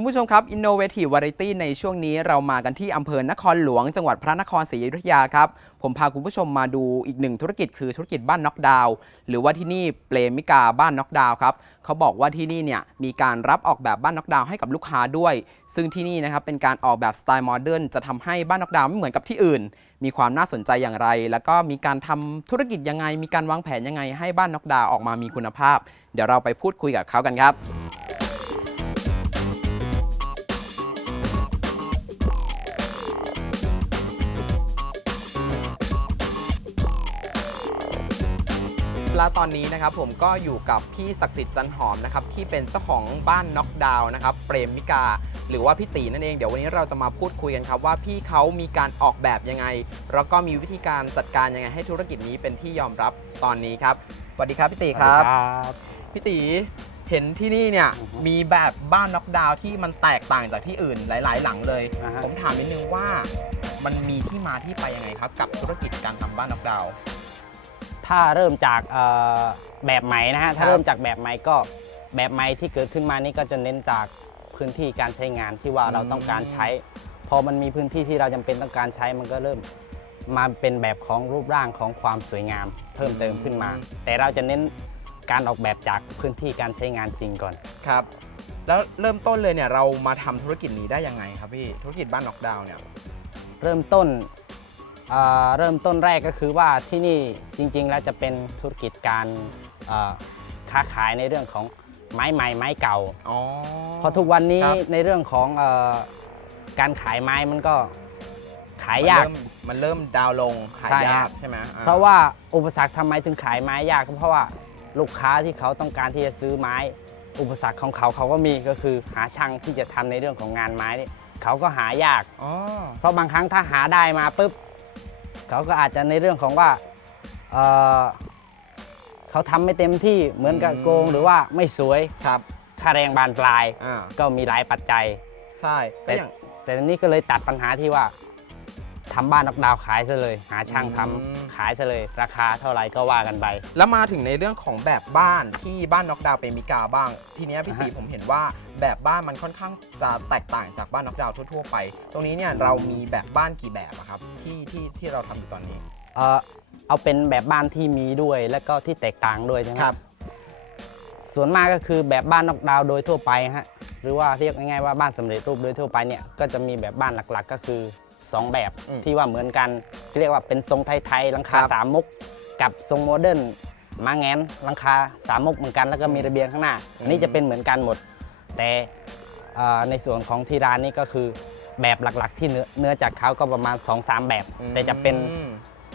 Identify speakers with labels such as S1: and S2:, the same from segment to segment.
S1: คุณผู้ชมครับ Innovative Variety ในช่วงนี้เรามากันที่อำเภอนครหลวง จังหวัดพระนครศรีอยุธยาครับ ผมพาคุณผู้ชมมาดูอีกหนึ่งธุรกิจคือธุรกิจบ้านน็อกดาวน์หรือว่าที่นี่เปลมิกาบ้านน็อกดาวน์ครับเขาบอกว่าที่นี่เนี่ยมีการรับออกแบบบ้านน็อกดาวน์ให้กับลูกค้าด้วย ซึ่งที่นี่นะครับเป็นการออกแบบสไตล์โมเดิร์นจะทำให้บ้านน็อกดาวน์ไม่เหมือนกับที่อื่น มีความน่าสนใจอย่างไร แล้วก็มีการทำธุรกิจยังไง มีการวางแผนยังไง ให้บ้านน็อกดาวน์ออกมามีคุณภาพ เดี๋ยวเราไปพูดคุยกับเขากันครับ และตอนนี้นะครับผมก็อยู่กับพี่ศักดิ์สิทธิ์จันหอมนะครับที่เป็นเจ้าของบ้านน็อกดาวน์นะครับเปรมมิกา หรือว่าพี่ตีนั่นเองเดี๋ยววันนี้เราจะมาพูดคุยกันครับว่าพี่เขามีการออกแบบยังไง แล้วก็มีวิธีการจัดการยังไงให้ธุรกิจนี้เป็นที่ยอมรับตอนนี้ครับสวัสดีครับพี่ตีครับ
S2: ครับ
S1: พี่ตีเห็นที่นี่เนี่ย
S2: อือฮึ
S1: มีแบบบ้านน็อกดาวน์ที่มันแตกต่างจากที่อื่นหลาย ๆ หลังเลย
S2: อ่าฮะ
S1: ผมถามนิดนึงว่ามันมีที่มาที่ไปยังไงครับ กับธุรกิจการทำบ้านน็อกดาวน์
S2: ถ้าเริ่มจากเอ่อแบบไหมนะฮะ
S1: ครั
S2: ถ้า
S1: บ
S2: เริ่มจากแบบไหมก็แบบไหมที่เกิดขึ้นมานี่ก็จะเน้นจากพื้นที่การใช้งานที่ว่าเราต้องการใช้ พอมันมีพื้นที่ที่เราจำเป็นต้องการใช้มันก็เริ่มมาเป็นแบบของรูปร่างของความสวยงามเพิ่มเติมขึ้นมา แต่เราจะเน้นการออกแบบจากพื้นที่การใช้งานจริงก่อน
S1: ครับ แล้วเริ่มต้นเลยเนี่ยเรามาทำธุรกิจนี้ได้ยังไงครับพี่ธุรกิจบ้านน็อกดาวน์เนี่ย
S2: เริ่มต้น เอ่อเริ่มต้นแรกก็คือว่าที่นี่จริงๆแล้วจะเป็นธุรกิจการเอ่อค้าขายในเรื่องของไม้ใหม่ไม้เก่า
S1: อ๋อ
S2: เพราะทุกวันนี้
S1: ครับ
S2: ในเรื่องของเออการขายไม้มันก็ขาย
S1: มัน
S2: ยาก
S1: เริ่มมันเริ่มดาวน์ลงขาย
S2: ใช่
S1: ยาก
S2: ฮะ
S1: ใช่ไหมอ่
S2: เพราะว่าอุปสรรคทำไมถึงขายไม้ยากก็เพราะว่าลูกค้าที่เขาต้องการที่จะซื้อไม้ อุปสรรคของเขาเขาก็มีก็คือหาช่างที่จะทำในเรื่องของงานไม้นี่เขาก็หายาก
S1: อ๋อ
S2: เพราะบางครั้งถ้าหาได้มาปุ๊บ เขาก็อาจจะในเรื่องของว่าเอ่อเขาทำไม่เต็มที่เหมือนกับโกงหรือว่าไม่สวย
S1: ครับ
S2: ค่าแรงบานปลาย
S1: อ่า
S2: ก็มีหลายปัจจัย
S1: ใช่ก็อย่าง
S2: แต่ทีนี้ก็เลยตัดปัญหาที่ว่า ทำบ้านนอกดาวน์ขายซะเลย หาช่างทำ
S1: อืม
S2: ขายซะเลย ราคาเท่าไหร่ก็ว่ากันไป
S1: แล้วมาถึงในเรื่องของแบบบ้านที่บ้านน็อกดาวน์เป็นมิกาบ้าง ทีเนี้ยพี่
S2: อ่า
S1: ตี
S2: ฮะ
S1: ผมเห็นว่าแบบบ้านมันค่อนข้างจะแตกต่างจากบ้านน็อกดาวน์ทั่วๆไป ตรงนี้เนี่ยเรามีแบบบ้านกี่แบบอะครับที่ที่ที่เราทำอยู่ตอนนี้
S2: เออเอาเป็นแบบบ้านที่มีด้วยแล้วก็ที่แตกต่างด้วยใช่ไหมส่วนมากก็คือแบบบ้านนอกดาวน์โดยทั่วไปฮะหรือว่าเรียกง่ายๆว่าบ้านสำเร็จรูปโดยทั่วไปเนี่ยก็จะมีแบบบ้านหลักๆ ก็คือ 2 แบบ
S1: อืม
S2: ที่ว่าเหมือนกันที่เรียกว่าเป็นทรงไทยๆหลังคา
S1: ครับ
S2: สามมุก กับทรงโมเดิร์นมาแงนหลังคาสามมุกเหมือนกันแล้วก็มีระเบียงข้างหน้าอันนี้จะเป็นเหมือนกันหมด แต่เอ่อในส่วนของที่ร้านนี่ก็คือแบบหลักๆ ที่เนื้อเนื้อจากเขาก็ประมาณ 2-3 แบบ แต่จะเป็น
S1: อืม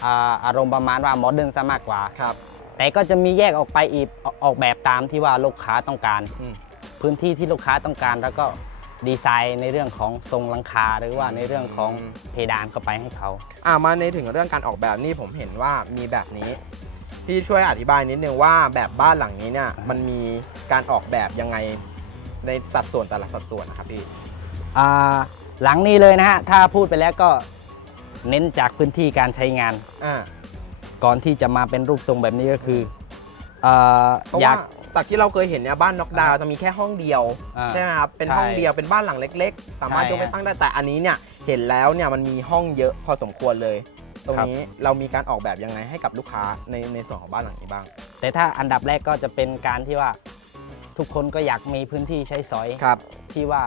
S2: อ่าอารมณ์ประมาณว่าโมเดิร์นซะมากกว่า
S1: ครับ
S2: แต่ก็จะมีแยกออกไปอีกอออกแบบตามที่ว่าลูกค้าต้องการ
S1: อืม
S2: พื้นที่ที่ลูกค้าต้องการแล้วก็ ดีไซน์ในเรื่องของทรงหลังคา หรือว่าในเรื่องของเพดานเข้าไปให้เขา
S1: อ่ามาในถึงเรื่องการออกแบบนี่ผมเห็นว่ามีแบบนี้ พี่ช่วยอธิบายนิดนึงว่าแบบบ้านหลังนี้เนี่ย
S2: อ่าฮะ
S1: มันมีการออกแบบยังไงในสัดส่วนแต่ละสัดส่วนนะครับพี่
S2: อ่าหลังนี้เลยนะฮะถ้าพูดไปแล้วก็เน้นจากพื้นที่การใช้งาน
S1: อ่า
S2: ก่อนที่จะมาเป็นรูปทรงแบบนี้ก็คือเอ่อ
S1: เพราะ
S2: อยา
S1: ว่าก จากที่เราเคยเห็นเนี่ยบ้านน็อกดาวน์จะมีแค่ห้องเดียว
S2: อ่า
S1: ใช่ไหมครับเป็น
S2: ใช่
S1: ห้องเดียวเป็นบ้านหลังเล็ก ๆ สามารถ
S2: ใช่
S1: ยกไปตั้งได้แต่อันนี้เนี่ยเห็นแล้วเนี่ยมันมีห้องเยอะพอสมควรเลย ตรง
S2: ครับ
S1: นี้เรามีการออกแบบยังไงให้กับลูกค้าในในส่วนของบ้านหลังนี้บ้าง
S2: แต่ถ้าอันดับแรกก็จะเป็นการที่ว่าทุกคนก็อยากมีพื้นที่ใช้สอย
S1: ครับ
S2: ที่ว่า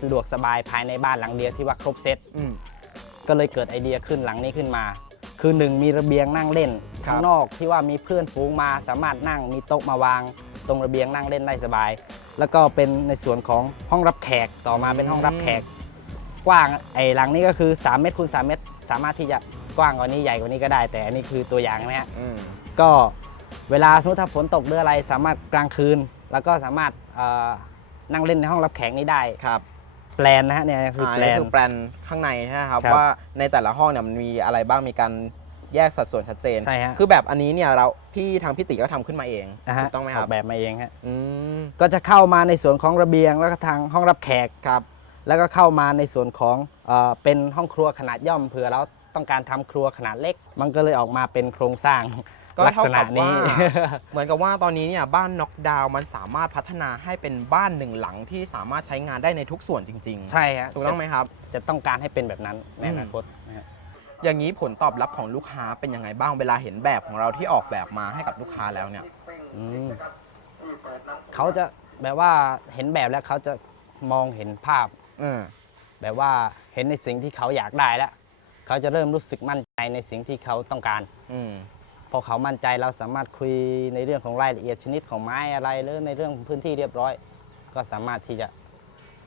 S2: สะดวกสบายภายในบ้านหลังเดียวที่ว่าครบเซต
S1: อืม
S2: ก็เลยเกิดไอเดียขึ้นหลังนี้ขึ้นมา คือหนึ่งมีระเบียงนั่งเล่น
S1: ครับ
S2: ข้างนอกที่ว่ามีเพื่อนฝูงมาสามารถนั่งมีโต๊ะมาวาง ตรงระเบียงนั่งเล่นได้สบาย แล้วก็เป็นในส่วนของห้องรับแขกต่อมาเป็นห้องรับแขก กว้างไอหลังนี้ก็คือ 3 เมตรคูณ3เมตร สามารถที่จะกว้างกว่านี้ใหญ่กว่านี้ก็ได้ แต่อันนี้คือตัวอย่างนะฮะ
S1: อืม
S2: ก็เวลาสมมติถ้าฝนตกหรืออะไรสามารถกลางคืน แล้วก็สามารถเอ่อนั่งเล่นในห้องรับแขกนี้ได้
S1: ครับ
S2: แปลนนะฮะเนี่ยคือ
S1: อ่า
S2: แปล
S1: นี่
S2: น
S1: คือแปลนข้างในใช่ไหมครับ
S2: ครับ
S1: ว่าในแต่ละห้องเนี่ยมันมีอะไรบ้างมีการ แยกสัดส่วนชัดเจน
S2: ใช่ฮะ
S1: คือแบบอันนี้เนี่ยเราพี่ทางพี่ติก็ทำขึ้นมาเอง
S2: นะฮะ
S1: ถูกต้องไหมค
S2: อ
S1: รั
S2: อบกแบบมาเองฮะ
S1: อืม
S2: ก็จะเข้ามาในส่วนของระเบียงแล้วก็ทางห้องรับแขก
S1: ครับ
S2: แล้วก็เข้ามาในส่วนของเออเป็นห้องครัวขนาดย่อมเผื่อเราต้องการทำครัวขนาดเล็ก มันก็เลยออกมาเป็นโครงสร้าง
S1: ก็
S2: ลัก
S1: เท่า
S2: ษณะ
S1: กับว่า
S2: นี้
S1: เหมือนกับว่าตอนนี้เนี่ยบ้านน็อกดาวน์มันสามารถพัฒนาให้เป็นบ้านหนึ่งหลังที่สามารถใช้งานได้ในทุกส่วนจริง ๆ
S2: ใช่ครับ
S1: ถูกต้องไหมครับ
S2: จะต้องการให้เป็นแบบนั้นใน
S1: อืม
S2: อนาคตนะฮะ
S1: อย่างนี้ผลตอบรับของลูกค้าเป็นยังไงบ้างเวลาเห็นแบบของเราที่ออกแบบมาให้กับลูกค้าแล้วเนี่ย
S2: อืมเขาจะแบบว่าเห็นแบบแล้วเขาจะมองเห็นภาพ
S1: อืม
S2: แบบว่าเห็นในสิ่งที่เขาอยากได้แล้ว เขาจะเริ่มรู้สึกมั่นใจในสิ่งที่เขาต้องการ
S1: อืม
S2: พอเขามั่นใจเราสามารถคุยในเรื่องของรายละเอียดชนิดของไม้อะไรหรือในเรื่องพื้นที่เรียบร้อย ก็สามารถที่จะ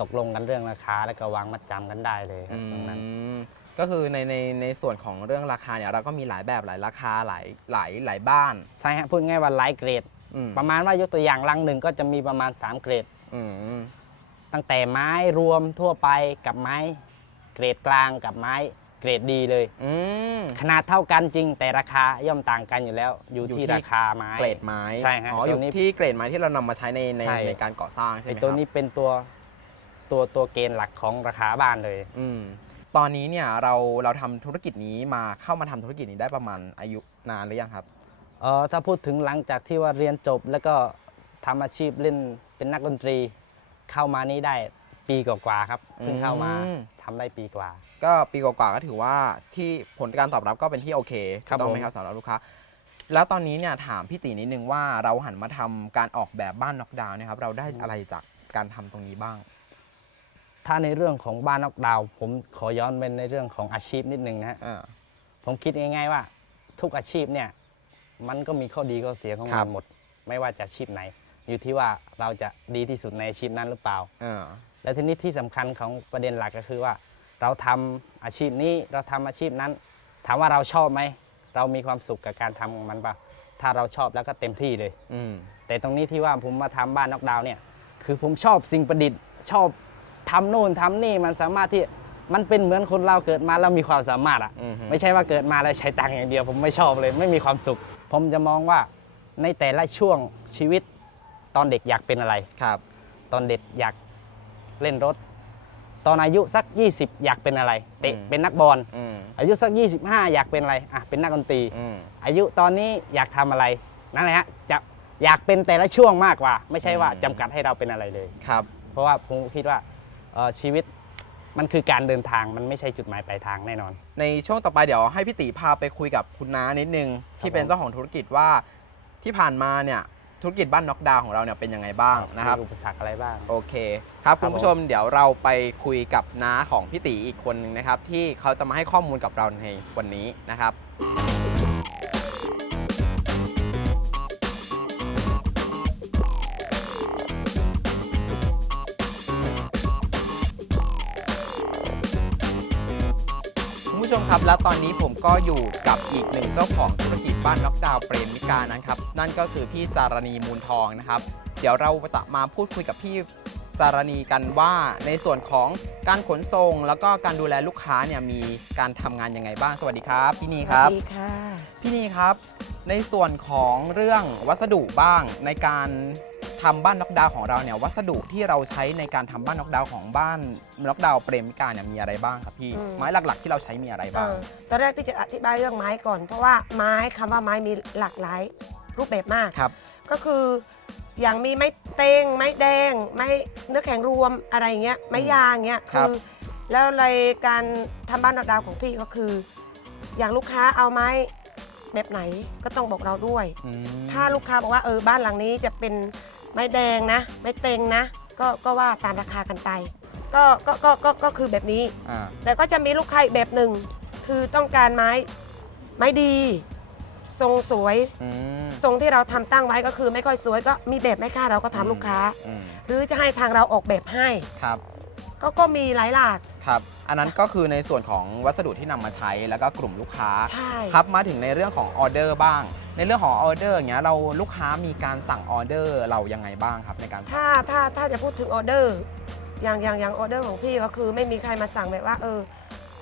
S2: ตกลงกันเรื่องราคา แล้วก็วางมัดจำกันได้เลยครับตรงนั้น
S1: อืม ก็คือในในในส่วนของเรื่องราคาเนี่ยเราก็มีหลายแบบหลายราคาหลายหลายหลายบ้าน
S2: ใช่ฮะพูดง่ายว่าไลท์เกรด
S1: อืม
S2: ประมาณว่ายกตัวอย่างลังหนึ่งก็จะมีประมาณ 3 เกรด
S1: อืม
S2: ตั้งแต่ไม้รวมทั่วไปกับไม้ เกรดกลางกับไม้เกรดดีเลย
S1: อืม
S2: ขนาดเท่ากันจริง แต่ราคาย่อมต่างกันอยู่แล้ว อยู่
S1: อยู่
S2: ที่
S1: ที่
S2: ราคาไม้
S1: เกรดไม้
S2: ใช่ฮะ
S1: อ๋ออยู่
S2: ตัวนี้
S1: ที่เกรดไม้ที่เรานำมาใช้ในใน
S2: ใช่
S1: ในการก่อสร้างใช่ไห
S2: ไอ้
S1: มค
S2: ตัว
S1: รับ
S2: นี้เป็นตัวตัวตัวเกณฑ์หลักของราคาบ้านเลย
S1: อืม ตอนนี้เนี่ยเราเราทำธุรกิจนี้มาเข้ามาทำธุรกิจนี้ได้ประมาณอายุนานหรือยังครับ
S2: เออถ้าพูดถึงหลังจากที่ว่าเรียนจบแล้วก็ทำอาชีพเล่นเป็นนักดนตรี เข้ามานี่ได้ปีกว่าๆครับเพิ่งเข้ามา
S1: อืม
S2: ทำได้ปีกว่า
S1: ก็ปีกว่าๆก็ถือว่าที่ผลการตอบรับก็เป็นที่โอเค
S2: ครับ
S1: ถูกต้องไหม
S2: ผม
S1: ครับสำหรับลูกค้า แล้วตอนนี้เนี่ยถามพี่ตีนิดนึงว่าเราหันมาทำการออกแบบบ้านน็อกดาวน์เนะครับเราได้อะไรจากการทำตรงนี้บ้าง
S2: ถ้าในเรื่องของบ้านนอกดาวน์ผมขอย้อนเป็นในเรื่องของอาชีพนิดนึงนะฮะ
S1: อ่า
S2: ผมคิดง่ายๆว่า ทุกอาชีพเนี่ย มันก็มีข้อดีข้อเสียของ
S1: ครั
S2: มั
S1: บ
S2: นหมด ไม่ว่าจะอาชีพไหน อยู่ที่ว่าเราจะดีที่สุดในอาชีพนั้นหรือเปล่า
S1: อ่า
S2: แล้วทีนี้ที่สำคัญของประเด็นหลักก็คือว่า เราทำอาชีพนี้เราทำอาชีพนั้น ถามว่าเราชอบไหมเรามีความสุขกับการทำมันปะถ้าเราชอบแล้วก็เต็มที่เลย
S1: อืม
S2: แต่ตรงนี้ที่ว่าผมมาทำบ้านนอกดาวน์เนี่ย คือผมชอบสิ่งประดิษฐ์ชอบ ทำโน่นทำนี่มันสามารถที่มันเป็นเหมือนคนเราเกิดมาแล้วมีความสามารถอะ
S1: อือฮึ
S2: ไม่ใช่ว่าเกิดมาแล้วใช้ตังค์อย่างเดียว ผมไม่ชอบเลยไม่มีความสุข ผมจะมองว่าในแต่ละช่วงชีวิตตอนเด็กอยากเป็นอะไร
S1: ครับ
S2: ตอนเด็กอยากเล่นรถ ตอนอายุสัก 20 อยากเป็นอะไร เตะ
S1: อืม
S2: เป็นนักบอล
S1: อืม
S2: อายุสัก 25 อยากเป็นอะไรอะเป็นนักดนตรี
S1: อืม
S2: อายุตอนนี้อยากทำอะไรนั่นแหละฮะจะอยากเป็นแต่ละช่วงมากกว่า ไม่ใช่ว่า
S1: อืม
S2: จำกัดให้เราเป็นอะไรเลย
S1: ครับ
S2: เพราะว่าผมคิดว่าเอ่อชีวิตมันคือการเดินทางมันไม่ใช่จุดหมายปลายทางแน่นอน
S1: ในช่วงต่อไปเดี๋ยวให้พี่ตีพาไปคุยกับคุณน้านิดนึง ที่เป็นเจ้าของธุรกิจว่าที่ผ่านมาเนี่ยธุรกิจบ้านน็อกดาวน์ของเราเนี่ยเป็นยังไงบ้างนะครับ
S2: มีอุปสรรคอะไรบ้าง
S1: โอเค ครับ
S2: ครั
S1: คุ
S2: บ
S1: ณผู้ชมเดี๋ยวเราไปคุยกับน้าของพี่ตีอีกคนหนึ่งนะครับ ที่เขาจะมาให้ข้อมูลกับเราในวันนี้นะครับ ผู้ชมครับแล้วตอนนี้ผมก็อยู่กับอีกหนึ่งเจ้าของธุรกิจบ้านน็อกดาวน์เปรมมิกานะครับ นั่นก็คือพี่จารณีมูลทองนะครับ เดี๋ยวเราจะมาพูดคุยกับพี่จารณีกันว่าในส่วนของการขนส่ง แล้วก็การดูแลลูกค้าเนี่ยมีการทำงานยังไงบ้างสวัสดีครับ พี่นีครับ
S3: สวัสดีค่ะ
S1: พี่นีครับ ในส่วนของเรื่องวัสดุบ้างในการ ทำบ้านน็อกดาวน์ของเราเนี่ยวัสดุที่เราใช้ในการทำบ้านน็อกดาวน์ของบ้านน็อกดาวน์เปรมมิกาเนี่ยมีอะไรบ้างครับพี่
S3: อืม
S1: ไม้หลักๆ ที่เราใช้มีอะไร
S3: เอ
S1: บ้าง
S3: อตอนแรกพี่จะอธิบายเรื่องไม้ก่อน เพราะว่าไม้คำว่าไม้มีหลากหลายรูปแบบมาก
S1: ครับ
S3: ก็คืออย่างมีไม้เตงไม้แดง ไม้เนื้อแข็งรวมอะไรอย่างเงี้ยไม้ยางเงี้ย
S1: ครับ
S3: แล้วในการทำบ้านดอกดาวของพี่ก็คือ อย่างลูกค้าเอาไม้แบบไหนก็ต้องบอกเราด้วย
S1: อืม
S3: ถ้าลูกค้าบอกว่าเออบ้านหลังนี้จะเป็น ไม้แดงนะ ไม้เต็งนะ ก็ก็ว่าตามราคากันไป ก็ก็ก็ก็ก็คือแบบนี้
S1: อ่า
S3: แต่ก็จะมีลูกค้าอีกแบบหนึ่ง คือต้องการไม้ไม้ดี ทรงสวย
S1: อืม
S3: ทรงที่เราทำตั้งไว้ก็คือไม่ค่อยสวยก็มีแบบไม่ค่าเราก็ทำลูกค้า
S1: อืม
S3: หรือจะให้ทางเราออกแบบให้
S1: ครับ
S3: ก็ก็มีหลายหลาก
S1: ครับ อันนั้นก็คือในส่วนของวัสดุที่นำมาใช้แล้วก็กลุ่มลูกค้า
S3: ใช่
S1: ครับ มาถึงในเรื่องของออเดอร์บ้าง ในเรื่องของออเดอร์อย่างเงี้ยเราลูกค้ามีการสั่งออเดอร์เรายังไงบ้างครับในการสั่ง
S3: ถ้าถ้าถ้าจะพูดถึงออเดอร์ อย่างอย่างอย่างออเดอร์ของพี่ก็คือไม่มีใครมาสั่งแบบว่าเออ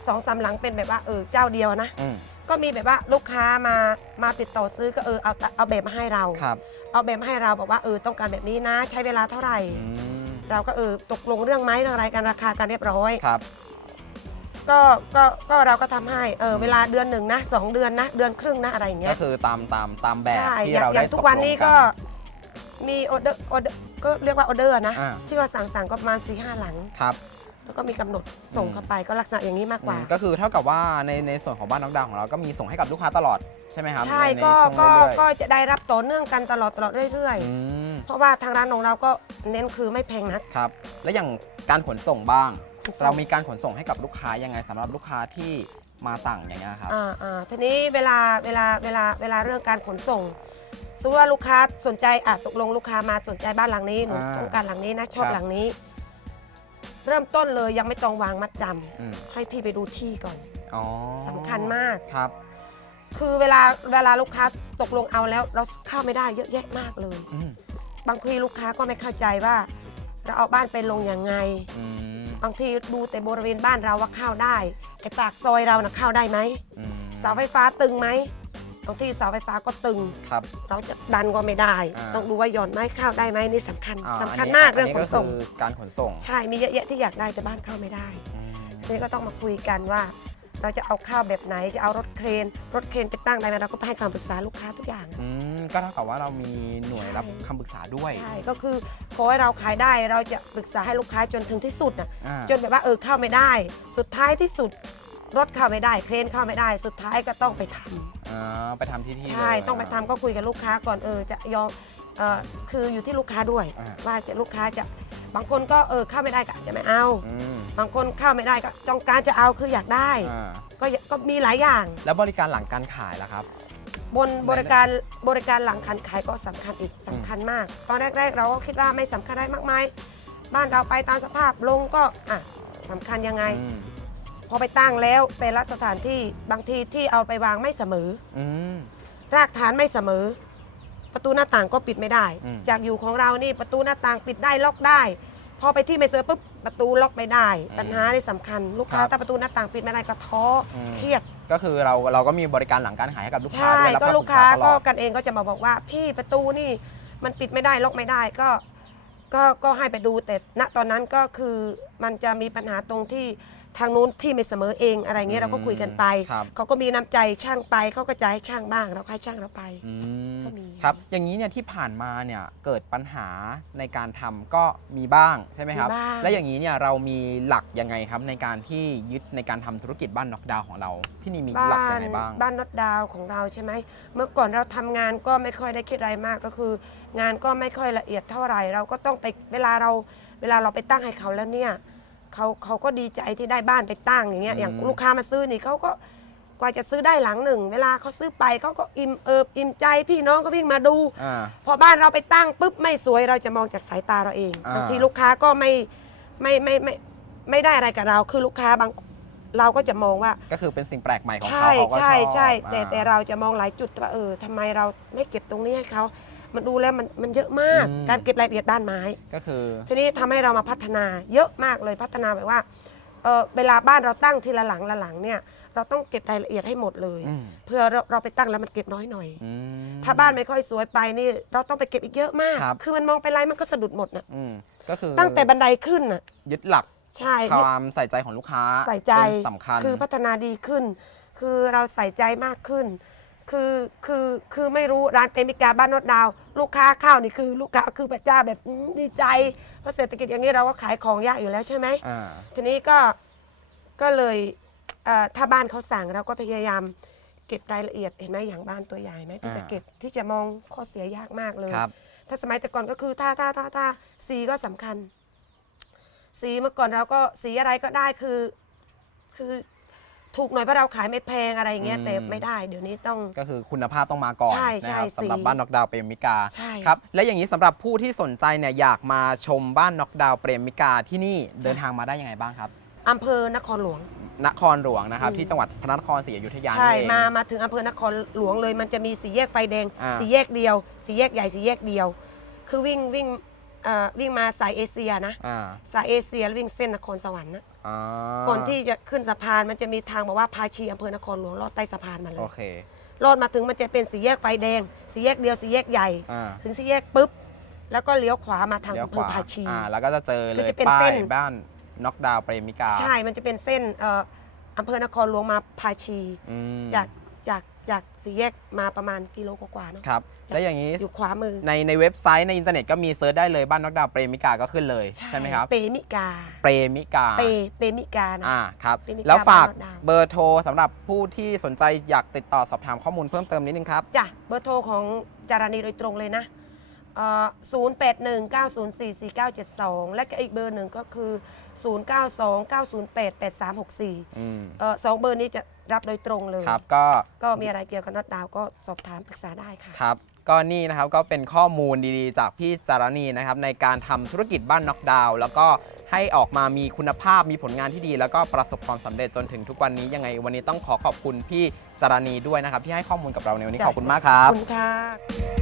S3: สองสามหลังเป็นแบบว่าเออเจ้าเดียวนะ
S1: อืม
S3: ก็มีแบบว่าลูกค้ามามาติดต่อซื้อก็เออเอาเอาแบบมาให้เรา
S1: ครับ
S3: เอาแบบมาให้เราบอกว่าเออต้องการแบบนี้นะ ใช้เวลาเท่าไหร่
S1: อืม
S3: เราก็เออตกลงเรื่องไม้เรื่องอะไรกันราคากันเรียบร้อย
S1: ครับ
S3: ก็ก็ก็เราก็ทำให้เออเวลาเดือนหนึ่งนะสองเดือนนะเดือนครึ่งนะอะไรอย่างเงี้
S1: ก็
S3: ย
S1: คือตามตามตามแบบ
S3: ใช่
S1: ที่
S3: อย่าง
S1: เรา
S3: อ
S1: ได้
S3: ย่างทุกวันนี้ก็
S1: ตลง
S3: มีออเดอร์ออเดอร์ก็เรียกว่าออเดอร์นะ
S1: อ่า
S3: ที่ว่าสั่งสั่งก็ประมาณ4ีหหลัง
S1: ครับ
S3: แล้วก็มีกำหนดส่ง
S1: อืม
S3: เข้าไปก็ลักษณะอย่างนี้มากกว่า
S1: อืมก็คือเท่ากับว่าในในส่วนของบ้านน็อกดาวน์ของเราก็มีส่งให้กับลูกค้าตลอดใช่ไหมครับ
S3: ใช่
S1: นใน
S3: ก็
S1: ช่วง
S3: ก็
S1: เรื่อยๆ
S3: ก็จะได้รับต่อเนื่องกันตลอดตลอดเรื่อย
S1: อืม
S3: ๆ เพราะว่าทางร้านของเราก็เน้นคือไม่แพงนัก
S1: ครับ แล้วอย่างการขนส่งบ้าง
S3: ขนส่ง
S1: เรามีการขนส่งให้กับลูกค้ายังไงสำหรับลูกค้าที่มาสั่งอย่างเงี้ยครับ
S3: อ่าอ่าทีนี้เวลาเวลาเวลาเวลาเรื่องการขนส่งสมมติว่าลูกค้าสนใจอะตกลงลูกค้ามาสนใจบ้านหลังนี้หนู
S1: อ่า
S3: ต้องการหลังนี้นะชอบ
S1: ครับ
S3: หลังนี้ เริ่มต้นเลยยังไม่ต้องวางมัดจำ
S1: อืม
S3: ให้พี่ไปดูที่ก่อน
S1: อ๋อ
S3: สำคัญมาก
S1: ครับ
S3: คือเวลาเวลาลูกค้าตกลงเอาแล้ว เราเข้าไม่ได้เยอะแยะมากเลย
S1: อืม
S3: บางทีลูกค้าก็ไม่เข้าใจว่า เราเอาบ้านไปลงยังไง
S1: อืม
S3: บางทีดูแต่บริเวณบ้านเราว่าเข้าได้ไอ้ปากซอยเรานะเข้าได้ไหม
S1: อืม
S3: เสาไฟฟ้าตึงไหมบางทีเสาไฟฟ้าก็ตึง
S1: ครับ
S3: เราจะดันก็ไม่ได้
S1: อ่า
S3: ต้องดูว่าหย่อนไม้เข้าได้ไหมนี่สำคัญ
S1: อ่า
S3: สำคัญ
S1: นนี้
S3: มากเรื่อง
S1: น
S3: ข
S1: นี้
S3: นส่ง
S1: ก็คือการขนส่ง
S3: ใช่มีเยอะแยะที่อยากได้แต่บ้านเข้าไม่ได้
S1: อืม
S3: นี่ก็ต้องมาคุยกันว่า เราจะเอาข้าวแบบไหนจะเอารถเครน รถเครนไปตั้งได้ไหมเราก็ไปให้คำปรึกษาลูกค้าทุกอย่าง
S1: อืม ก็เท่ากับว่าเรามีหน่วย
S3: ใช่
S1: รับคำปรึกษาด้วย
S3: ใช่ก็คือขอให้เราขายได้เราจะปรึกษาให้ลูกค้าจนถึงที่สุดน่ะ
S1: อ่า
S3: จนแบบว่าเออเข้าไม่ได้ สุดท้ายที่สุดรถเข้าไม่ได้ เครนเข้าไม่ได้ สุดท้ายก็ต้องไปทำ
S1: อ่าไปทำที่ที่
S3: ใช่
S1: เลย
S3: ต้องไปทำก็คุยกับลูกค้าก่อนเออจะยอมเออคืออยู่ที่ลูกค้าด้วย
S1: อ่า
S3: ว่าจะลูกค้าจะบางคนก็เออเข้าไม่ได้ก็อาจจะไม่เอา
S1: อืม
S3: บางคนเข้าไม่ได้ก็ต้องการจะเอาคืออยากได้
S1: อ่า
S3: ก็อยก็มีหลายอย่าง
S1: แล้วบริการหลังการขายล่ะครับ
S3: บนบริการบริการหลังการขายก็สำคัญอีกสำคัญมาก ตอนแรกๆ เราก็คิดว่าไม่สำคัญได้มากมายบ้านเราไปตามสภาพลงก็อะสำคัญยังไง
S1: อืม
S3: พอไปตั้งแล้วแต่ละสถานที่บางทีที่เอาไปวางไม่เสมอ
S1: อืม
S3: รากฐานไม่เสมอ ประตูหน้าต่างก็ปิดไม่ได้
S1: อืม
S3: จากอยู่ของเรานี่ประตูหน้าต่างปิดได้ล็อกได้ พอไปที่ไม่เซอร์ปุ๊บประตูล็อกไม่ได้
S1: อืม
S3: ปัญหาที่สำคัญ ลูกค้า
S1: ครับ
S3: ถ้าประตูหน้าต่างปิดไม่ได้ก็ท้ออ
S1: ม
S3: เครียด
S1: ก็คือเราเราก็มีบริการหลังการขายให้กับลูกค้า
S3: ใช่
S1: ด้วยรับ
S3: ก็ำ
S1: ป
S3: ลู
S1: รึ
S3: กค้า
S1: ษตล
S3: ก็
S1: อด
S3: กันเองก็จะมาบอกว่าพี่ประตูนี่มันปิดไม่ได้ล็อกไม่ได้ก็ก็ก็ให้ไปดูแต่ณตอนนั้นก็คือมันจะมีปัญหาตรงที่ ทางนู้นที่ไม่เสมอเองอะไรเงี้ยเราก็คุยกันไป
S1: ครับ
S3: เขาก็มีน้ำใจช่างไปเขาก็จะให้ช่างบ้างเราก็ให้ช่างเราไป
S1: อืม
S3: ก็มี
S1: ครับ อย่างนี้เนี่ยที่ผ่านมาเนี่ยเกิดปัญหาในการทำก็มีบ้างใช่ไหมครับ
S3: มีบ้าง
S1: และอย่างนี้เนี่ยเรามีหลักยังไงครับในการที่ยึดในการทำธุรกิจบ้านน็อกดาวน์ของเรา พี่นีมีหลัก
S3: บ้า
S1: ยัง
S3: น
S1: ไงบ้าง
S3: บ้านนอตดาวของเราใช่ไหมเมื่อก่อนเราทำงานก็ไม่ค่อยได้คิดอะไรมากก็คือ งานก็ไม่ค่อยละเอียดเท่าไหร่ เราก็ต้องไปเวลาเราเวลาเราไปตั้งให้เขาแล้วเนี่ย เขาเขาก็ดีใจที่ได้บ้านไปตั้งอย่างเงี้ย
S1: อืม
S3: อย่างลูกค้ามาซื้อนี่เขาก็กว่าจะซื้อได้หลังหนึ่ง เวลาเขาซื้อไปเขาก็อิ่มเอิบอิ่มใจพี่น้องก็วิ่งมาดู
S1: อ่า
S3: พอบ้านเราไปตั้งปุ๊บไม่สวยเราจะมองจากสายตาเราเอง
S1: อ่า
S3: บางทีลูกค้าก็ไม่ไม่ไม่ไม่ไม่ได้อะไรกับเรา คือลูกค้าบางเราก็จะมองว่า
S1: ก็คือเป็นสิ่งแปลกใหม่ของ
S3: ใช่
S1: เขาเขาก็ชอบ
S3: ใช่ใช่แต่
S1: อ่
S3: แต่เราจะมองหลายจุดว่าเออทำไมเราไม่เก็บตรงนี้ให้เขา มันดูแล้วมันมันเยอะมาก
S1: อืม
S3: การเก็บรายละเอียดบ้านไม้
S1: ก็คือ
S3: ทีนี้ทำให้เรามาพัฒนาเยอะมากเลยพัฒนาแบบว่าเออเวลาบ้านเราตั้งทีละหลังละหลังเนี่ยเราต้องเก็บรายละเอียดให้หมดเลย
S1: อืม
S3: เพื่อเราเราไปตั้งแล้วมันเก็บน้อยหน่อย
S1: อืม
S3: ถ้าบ้านไม่ค่อยสวยไปนี่เราต้องไปเก็บอีกเยอะมาก
S1: ครับ
S3: คือมันมองไปไรมันก็สะดุดหมดนะ
S1: อืมก็คือ
S3: ตั้งแต่บันไดขึ้นน่ะ
S1: ยึดหลัก
S3: ใช่
S1: ความใส่ใจของลูกค้า
S3: ใส่ใจ
S1: เป็นสำคัญ
S3: คือพัฒนาดีขึ้น คือเราใส่ใจมากขึ้น คือคือคือไม่รู้ร้านเปมิกาบ้านโนดดาว ลูกค้าเข้านี่คือ ลูกค้าคือพระเจ้าแบบอืมดีใจเพราะเศรษฐกิจอย่างนี้เราก็ขายของยากอยู่แล้วใช่ไหม
S1: อ่า
S3: ทีนี้ก็ก็เลยเอ่อถ้าบ้านเขาสั่งเราก็พยายามเก็บรายละเอียดเห็นไหมอย่างบ้านตัวใหญ่ไหมพี่จะเก็บที่จะมองข้อเสียยากมากเลย
S1: ครับ
S3: ถ้าสมัยแต่ก่อนก็คือถ้าถ้าถ้าถ้าสีก็สำคัญ สีเมื่อก่อนเราก็สีอะไรก็ได้คือ คือ ถูกหน่อยเพราะเราขายไม่แพงอะไรอย่างเงี้ย
S1: อืม
S3: แต่ไม่ได้ เดี๋ยวนี้ต้อง
S1: ก็คือคุณภาพต้องมาก่อน
S3: ใช่ใช่
S1: นะครับ
S3: สี
S1: สำหรับบ้านน็อกดาวน์เปรมิกา
S3: ใช่
S1: ครับและอย่างนี้สำหรับผู้ที่สนใจเนี่ยอยากมาชมบ้านน็อกดาวน์เปรมิกาที่นี่เดินทางมาได้ยังไงบ้างครับ
S3: อำเภอนครหลวง
S1: นครหลวงนะครับ
S3: อืม
S1: ที่จังหวัดพระนครศรีอยุธยา
S3: ใช่
S1: นี่เอง
S3: มามาถึงอำเภอนครหลวงเลย มันจะมีสีแยกไฟแดง
S1: อ่า
S3: สีแยกเดียว สีแยกใหญ่สีแยกเดียว คือวิ่งวิ่งเอ่อวิ่งมาสายเอเชียนะ
S1: อ่า
S3: สายเอเชียแล้ววิ่งเส้นนครสวรรค์นะ
S1: อ่า
S3: ก่อนที่จะขึ้นสะพานมันจะมีทางบอกว่าพาชีอำเภอนครหลวงลอดใต้สะพานมาเล
S1: โอย เค
S3: ลอดมาถึงมันจะเป็นสีแยกไฟแดงสีแยกเดียวสีแยกใหญ่
S1: อ่า
S3: ถึงสี่แยกปุ๊บ แล้วก็เลี้ยวขวามาทาง
S1: เดี๋ยว
S3: อำเภ
S1: ข
S3: อ
S1: วา
S3: ภาชี
S1: อ่าแล้วก็จะเจอเล
S3: คื
S1: ย
S3: อจะเป็น
S1: ป้า
S3: เส้
S1: ย
S3: น
S1: บ้านน็อกดาวน์เปรมิกา
S3: ใช่มันจะเป็นเส้นเอ่ออำเภอนครหลวงมาพาชี
S1: อืม
S3: จากจาก จากสี่แยกมาประมาณกิโลกว่าๆเนาะ
S1: ครับ แล้วอย่างนี้
S3: อยู่ขวามือ
S1: ในในเว็บไซต์ในอินเทอร์เน็ตก็มีเซิร์ชได้เลยบ้านนอกดาวเปรมิกาก็ขึ้นเลยใช่ไหมครับ
S3: เปมิกา
S1: เปรมิกา
S3: เปเปมิกานะ
S1: อ่าครับ
S3: เปรมิกา
S1: แล้วฝาก
S3: บ้านนอกดาว
S1: เบอร์โทรสำหรับผู้ที่สนใจอยากติดต่อสอบถามข้อมูลเพิ่มเติมนิดนึงครับ
S3: จ้ะ เบอร์โทรของจารานีโดยตรงเลยนะศูนย์แปดหนึ่งเก้าศูนย์สี่สี่เก้าเจ็ดสองและก็อีกเบอร์หนึ่งก็คือศูนย์เก้าสองเก้าศูนย์แปดแปดสามหกสี่
S1: อืม
S3: สองเบอร์นี้จะ รับโดยตรงเลย
S1: ครับก็
S3: ก็มีอะไรเกี่ยวกับน็อตดาวก็สอบถามปรึกษาได้ค่ะ
S1: ครับก็นี่นะครับก็เป็นข้อมูลดีๆ จากพี่จารณีนะครับในการทำธุรกิจบ้านน็อกดาวน์แล้วก็ให้ออกมามีคุณภาพมีผลงานที่ดี แล้วก็ประสบความสำเร็จจนถึงทุกวันนี้ยังไง วันนี้ต้องขอขอบคุณพี่จารณีด้วยนะครับที่ให้ข้อมูลกับเราในวันนี้ขอบคุณมากครั
S3: ข
S1: บ
S3: อบคุณค่ะ